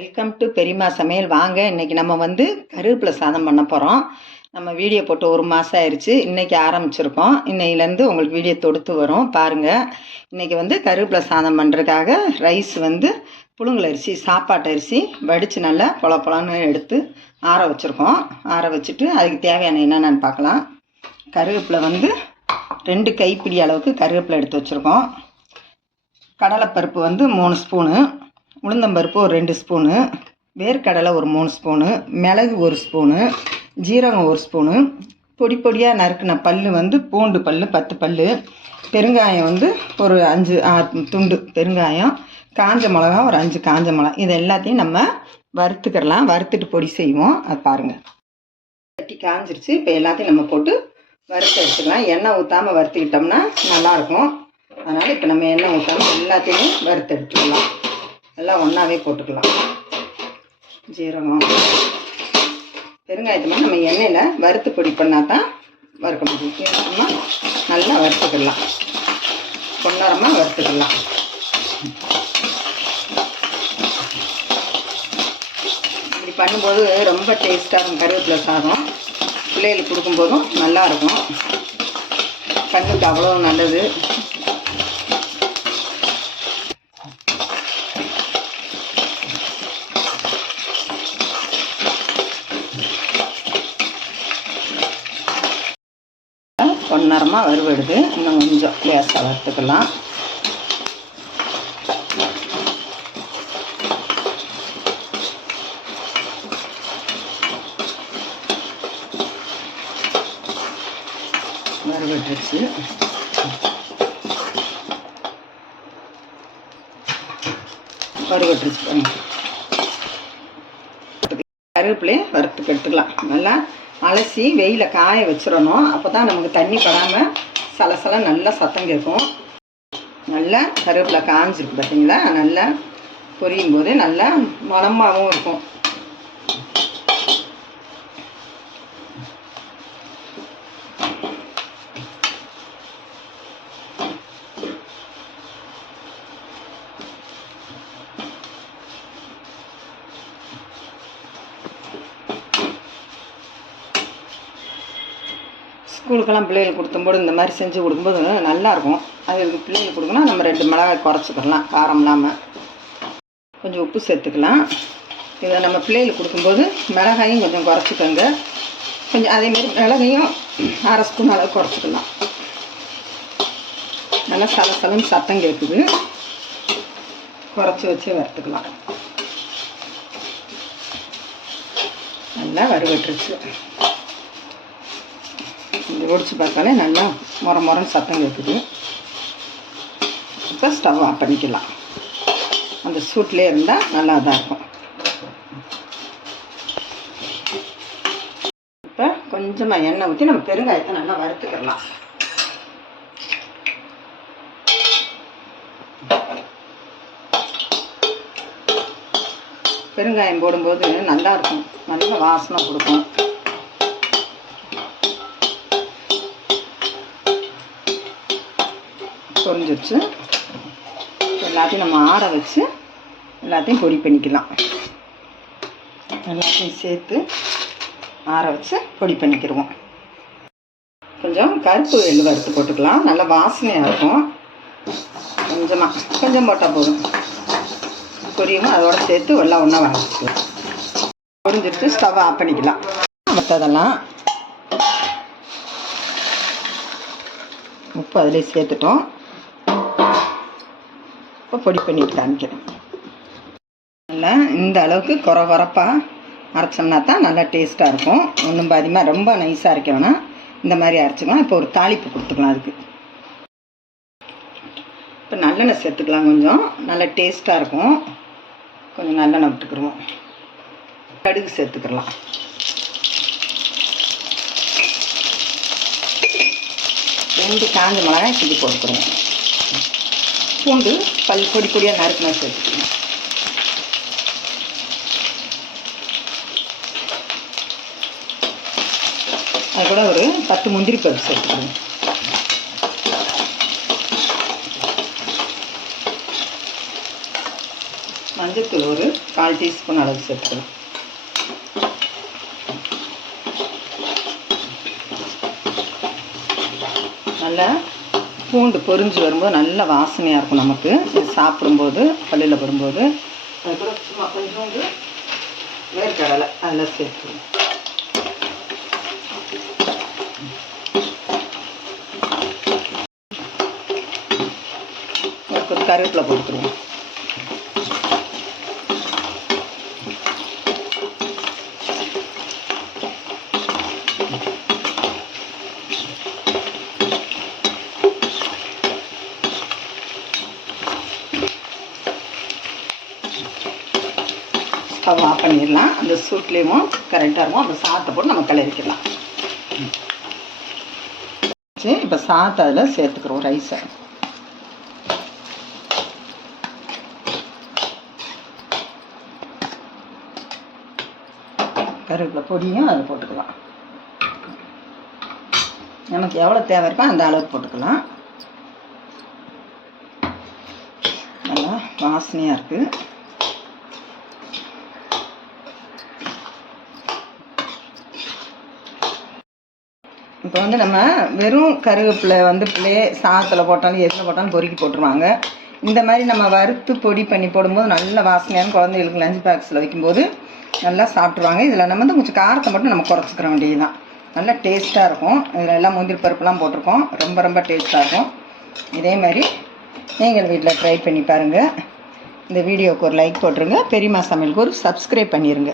Welcome to பெரியம்மா சமையல். வாங்க, இன்றைக்கி நம்ம கருவேப்பிலை சாதம் பண்ண போகிறோம். நம்ம வீடியோ போட்டு 1 மாதம் ஆயிடுச்சு. இன்றைக்கி ஆரம்பிச்சிருக்கோம். இன்னையிலேருந்து உங்களுக்கு வீடியோ தொடுத்து வரும் பாருங்கள். இன்றைக்கி கருவேப்பிலை சாதம் பண்ணுறதுக்காக ரைஸ் புழுங்கல் அரிசி, சாப்பாட்டு அரிசி வடித்து நல்லா பொலன்னு எடுத்து ஆற வச்சுருக்கோம். ஆற வச்சுட்டு அதுக்கு தேவையான என்னென்னு பார்க்கலாம். கருவேப்பிலை 2 கைப்பிடி அளவுக்கு கருவேப்பிலை எடுத்து வச்சுருக்கோம். கடலைப்பருப்பு 3 ஸ்பூனு, உளுந்தம்பருப்பு ஒரு 2 ஸ்பூனு, வேர்க்கடலை ஒரு 3 ஸ்பூனு, மிளகு 1 ஸ்பூனு, ஜீரகம் 1 ஸ்பூனு, பொடி பொடியாக நறுக்கின பூண்டு 10 பல், பெருங்காயம் ஒரு 5 துண்டு பெருங்காயம், காஞ்ச மிளகா ஒரு 5 காஞ்ச மிளகா. இது எல்லாத்தையும் நம்ம வறுத்துக்கிறலாம். வறுத்துட்டு பொடி செய்வோம். அது பாருங்கள். கட்டி காஞ்சிருச்சு. இப்போ எல்லாத்தையும் நம்ம போட்டு வறுத்து எடுத்துக்கலாம். எண்ணெய் ஊற்றாமல் வறுத்துக்கிட்டோம்னா நல்லாயிருக்கும். அதனால் இப்போ நம்ம எண்ணெய் ஊற்றாமல் எல்லாத்தையும் வறுத்து எடுத்துக்கலாம். எல்லாம் ஒன்றாவே போட்டுக்கலாம். ஜீரகம், பெருங்காயத்தை நம்ம எண்ணெயில் வறுத்து பொடி பண்ணால் தான் வறுக்க முடியும். நம்ம நல்லா வறுத்துக்கலாம். பொன்னரமாக வறுத்துக்கலாம். இப்படி பண்ணும்போது ரொம்ப டேஸ்ட்டாக இருக்கும். கருவேப்பிலை சாதம் பிள்ளைகளுக்கு கொடுக்கும்போதும் நல்லாயிருக்கும். கண்ணுக்கு அவ்வளோ நல்லது. பொன்னரமாக வறுவெடுது. இன்னும் கொஞ்சம் லேசாக வறுத்துக்கலாம். வறுவெட்டுருச்சு. கருவேப்பிலையை வறுத்துக்கு எடுத்துக்கலாம். நல்லா அலசி வெயிலில் காய வச்சிடணும். அப்போ தான் நமக்கு தண்ணி படாமல் சலசல நல்லா சத்தம் கேட்கும். நல்லா கருவேப்பிலை காஞ்சிருக்கு பார்த்தீங்களா. நல்லா பொரியும் போது நல்லா மணமாகவும் இருக்கும். ஸ்கூலுக்கெல்லாம் பிள்ளைகளுக்கு கொடுக்கும்போது இந்த மாதிரி செஞ்சு கொடுக்கும்போது நல்லாயிருக்கும். அதுக்கு பிள்ளைகளுக்கு கொடுக்கணும். நம்ம 2 மிளகாய் குறைச்சிக்கலாம். காரம் இல்லாமல் கொஞ்சம் உப்பு சேர்த்துக்கலாம். இதை நம்ம பிள்ளைகளுக்கு கொடுக்கும்போது மிளகாயும் கொஞ்சம் குறைச்சிக்கோங்க. கொஞ்சம் அதேமாரி மிளகையும் 1/2 ஸ்பூன் அளவு குறைச்சிக்கலாம். நல்லா சலசலன்னு சத்தம் கேட்குது. குறைச்சி வச்சு வறுத்துக்கலாம். நல்லா வறுவட்டுருச்சு. இந்த ஒடிச்சு பார்த்தாலே நல்லா முறன்னு சத்தம் கேட்குது. இப்போ ஸ்டவ் ஆஃப் பண்ணிக்கலாம். அந்த சூட்லேயே இருந்தால் நல்லா தான் இருக்கும். இப்போ கொஞ்சமாக எண்ணெய் ஊற்றி நம்ம பெருங்காயத்தை நல்லா வறுத்துக்கலாம். பெருங்காயம் போடும்போது நல்லாயிருக்கும். நல்ல வாசனை கொடுக்கும். பொரிஞ்சிடுச்சு. எல்லாத்தையும் நம்ம ஆற வச்சு எல்லாத்தையும் பொடி பண்ணிக்கலாம். எல்லாத்தையும் சேர்த்து ஆற வச்சு பொடி பண்ணிக்கிடுவோம். கொஞ்சம் கருப்பு எள்ளு வறுத்து போட்டுக்கலாம். நல்லா வாசனையாக இருக்கும். கொஞ்சம் போட்டால் போதும். பொரியும் அதோட சேர்த்து எல்லாம் ஒன்றா வறுத்துக்கலாம். பொரிஞ்சிடுச்சு. ஸ்டவ் ஆஃப் பண்ணிக்கலாம். மற்றதெல்லாம் உப்பு அதிலே சேர்த்துட்டோம். இப்போ பொடி பண்ணிட்டு காமிக்கிறேன். நல்லா இந்த அளவுக்கு குறப்பாக அரைச்சோம்னா தான் நல்லா டேஸ்ட்டாக இருக்கும். ஒன்றும் பாதிமாக ரொம்ப நைஸாக அரைக்க வேணாம். இந்த மாதிரி அரைச்சிக்கலாம். இப்போ ஒரு தாளிப்பு கொடுத்துக்கலாம். அதுக்கு இப்போ நல்லெண்ணெய் சேர்த்துக்கலாம். கொஞ்சம் நல்லா டேஸ்ட்டாக இருக்கும். கொஞ்சம் நல்லெண்ணெய் விட்டுக்கிடுவோம். கடுகு சேர்த்துக்கலாம். 2 காஞ்ச மிளகாய் கிள்ளி போட்டுக்கிறோம். பூண்டு பொடி பொடியாக நறுக்குனா சேர்த்துக்கணும். அது கூட ஒரு 10 முந்திரி பருப்பு சேர்த்துக்கணும். மஞ்சத்தூள் ஒரு 1/4 டீஸ்பூன் அளவு சேர்த்துக்கலாம். நல்லா பூண்டு பொரிஞ்சு வரும்போது நல்ல வாசனையாக இருக்கும் நமக்கு இது சாப்பிடும்போது, பல்லில் படும்போது. அதுக்கப்புறம் சும்மா கொஞ்சோண்டு வேர்க்கடலை அதில் சேர்த்துருவோம். கொஞ்சம் கருவேப்பிலை போட்டுருவோம். ஸ்டவ் ஆஃப் பண்ணிடலாம். அந்த சூட்லேயும் கரெக்டாக இருக்கும். அப்புறம் சாத்தை போட்டு நம்ம கிளறிக்கலாம். சரி, இப்போ சாத்தை அதில் சேர்த்துக்கிறோம் ரைஸை. கருவேப்பிலை பொடியும் அதில் போட்டுக்கலாம். நமக்கு எவ்வளோ தேவை இருக்கோ அந்த அளவுக்கு போட்டுக்கலாம். நல்லா வாசனையாக இருக்குது. இப்போ வந்து நம்ம வெறும் கருவேப்பிலை வந்து பிள்ளையே சாதத்தில் போட்டாலும் எதில் போட்டாலும் பொறுக்கி போட்டுருவாங்க. இந்த மாதிரி நம்ம வறுத்து பொடி பண்ணி போடும்போது நல்ல வாசனையான குழந்தைகளுக்கு லஞ்ச் பாக்ஸில் வைக்கும்போது நல்லா சாப்பிட்ருவாங்க. இதில் நம்ம வந்து கொஞ்சம் காரத்தை மட்டும் நம்ம குறைச்சிக்கிற வேண்டியது தான். நல்லா டேஸ்ட்டாக இருக்கும். இதில் எல்லாம் முந்திரி பருப்புலாம் போட்டிருக்கோம். ரொம்ப ரொம்ப டேஸ்ட்டாக இருக்கும். இதே மாதிரி நீங்கள் வீட்டில் ட்ரை பண்ணி பாருங்கள். இந்த வீடியோவுக்கு ஒரு லைக் போட்டுருங்க. பெரியம்மா சமையலுக்கு ஒரு சப்ஸ்கிரைப் பண்ணிடுங்க.